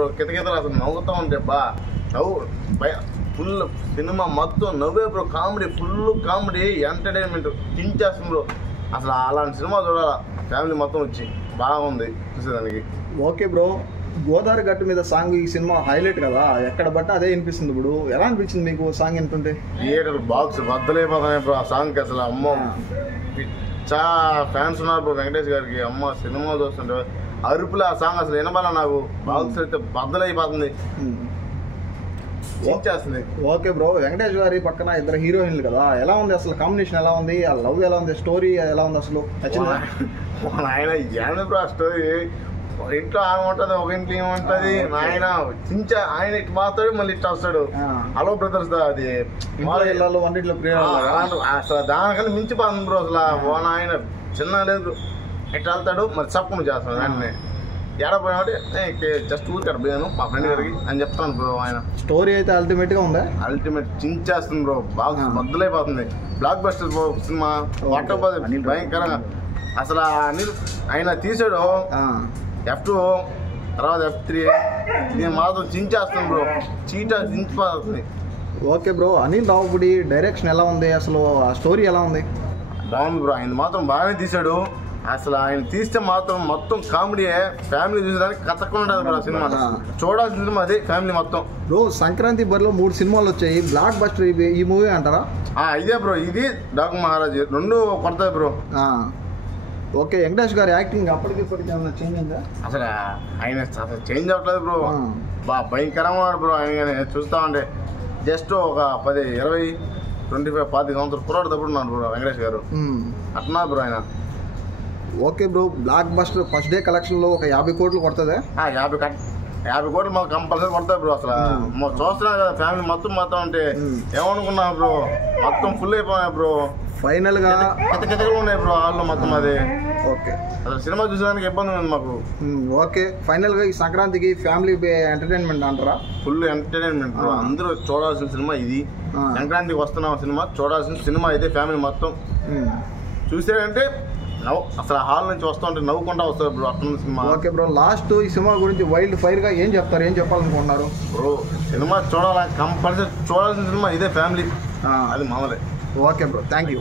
కితకితలు అసలు నవ్వుతూ ఉంటే బా నవ్వు ఫుల్ సినిమా మొత్తం నవ్వే bro. Comedy full comedy entertainment చించేస్తుంది బ్రో. అసలు అలాంటి సినిమా చూడాలా ఫ్యామిలీ మొత్తం వచ్చి బాగుంది చూసేదానికి. ఓకే బ్రో, గోదావరి గట్టు మీద సాంగ్ ఈ సినిమా హైలైట్ కదా, ఎక్కడ బట్టి అదే వినిపిస్తుంది. ఇప్పుడు ఎలా అనిపించింది మీకు సాంగ్ వింటుంటే? థియేటర్ బాక్స్ బద్దలైపోతున్నాయి బ్రో ఆ సాంగ్కి. అసలు అమ్మ చాలా ఫ్యాన్స్ ఉన్నారు బ్రో వెంకటేష్ గారికి. అమ్మ సినిమా చూస్తుంటే అరుపులే ఆ సాంగ్ అసలు వినబాల నాకు. బాక్స్ అయితే బద్దలైపోతుంది, చేస్తుంది. ఓకే బ్రో, వెంకటేష్ గారి పక్కన ఇద్దరు హీరోయిన్లు కదా, ఎలా ఉంది అసలు కాంబినేషన్? ఎలా ఉంది ఆ లవ్? ఎలా ఉంది స్టోరీ? ఎలా ఉంది అసలు? ఆయన ఏంది బ్రో ఆ స్టోరీ? ఒక ఇంట్లో ఆమె ఉంటుంది, ఒక ఇంట్లో ఏముంటది. ఆయన ఆయన ఇటు మాత్రమే మళ్ళీ ఇట్లా వస్తాడు. హలో బ్రదర్స్ అది అసలు దానికన్నా మించిపోతుంది బ్రో. అసలు ఆయన చిన్న లేదు ఇట్లా వెళ్తాడు మరి చప్పని చేస్తాడు. వెంటనే ఏడపోయినాడు జస్ట్ ఊరికాడు పోయాను మా ఫ్రెండ్ గారికి అని చెప్తాను బ్రో. ఆయన స్టోరీ అయితే అల్టిమేట్ గా ఉందా? అల్టిమేట్ చించేస్తుంది బ్రో. బాగా బద్దలైపోతుంది. బ్లాక్ బస్టర్ సినిమా పట్టకపోతే భయంకరంగా. అసలు ఆయన తీసాడు F2 తర్వాత F3 నేను మాత్రం చించేస్తాను బ్రో. చించిపోతుంది. Okay bro, Anil Ravipudi direction ఎలా ఉంది అసలు? ఆ స్టోరీ ఎలా ఉంది? బాగుంది బ్రో. ఆయన మాత్రం బాగానే తీసాడు. అసలు ఆయన తీస్తే మాత్రం మొత్తం కామెడీ. ఫ్యామిలీ చూసేదానికి కథకుండా ఉంటుంది బ్రో సినిమా. చూడాల్సిన సినిమా అది ఫ్యామిలీ మొత్తం. బ్రో సంక్రాంతి బరిలో 3 సినిమాలు వచ్చాయి. బ్లాక్ బస్టర్ ఈ మూవీ అంటారా? ఇదే బ్రో. ఇది డాకు మహారాజ్ రెండు కొడతాయి బ్రో. ఓకే, వెంకటేష్ గారి యాక్టింగ్ అప్పటికి ఇప్పటికి ఏమైనా చేంజ్ అయిందా? అసలు ఆయన అసలు చేంజ్ అవ్వట్లేదు బ్రో. భయంకరంగా ఉన్నాడు బ్రో. ఆయన చూస్తా ఉంటే జస్ట్ ఒక 10, 20, 25, 40 సంవత్సరాలు కుర్రాడు తప్పుడు ఉన్నాడు బ్రో వెంకటేష్ గారు. అట్లా బ్రో ఆయన. Okay bro, block buster first day collection లో ఒక 50 కోట్లు కొడుతుందా? 50 కోట్లు మాకు కంపల్సరీ కొడతాయి బ్రో. అసలు చూస్తున్నాం కదా ఫ్యామిలీ మొత్తం అంటే ఏమనుకున్నా బ్రో, మొత్తం ఫుల్ అయిపోయినాయి బ్రో. ఫైనల్ గా కితకితలు ఉన్నాయి బ్రో హాల్లో మొత్తం. అది ఓకే, అసలు సినిమా చూసేదానికి ఇబ్బంది ఉంది మాకు. ఓకే, ఫైనల్ గా ఈ సంక్రాంతికి ఫ్యామిలీ ఎంటర్టైన్మెంట్ అంటారా? Full entertainment bro. అందరూ చూడాల్సిన సినిమా ఇది. సంక్రాంతికి వస్తున్న సినిమా చూడాల్సిన సినిమా అయితే ఫ్యామిలీ మొత్తం చూసారంటే అసలు హాల్ నుంచి వస్తూ ఉంటే నవ్వుకుంటా వస్తారు బ్రో. అట్లా సినిమా. ఓకే బ్రో, లాస్ట్ ఈ సినిమా గురించి వైల్డ్ ఫైర్ గా ఏం చెప్తారు? ఏం చెప్పాలనుకుంటున్నారు బ్రో? సినిమా చూడాలి, కంపల్సరీ చూడాల్సిన సినిమా ఇదే ఫ్యామిలీ. అది మామూలే. Okay bro, thank you.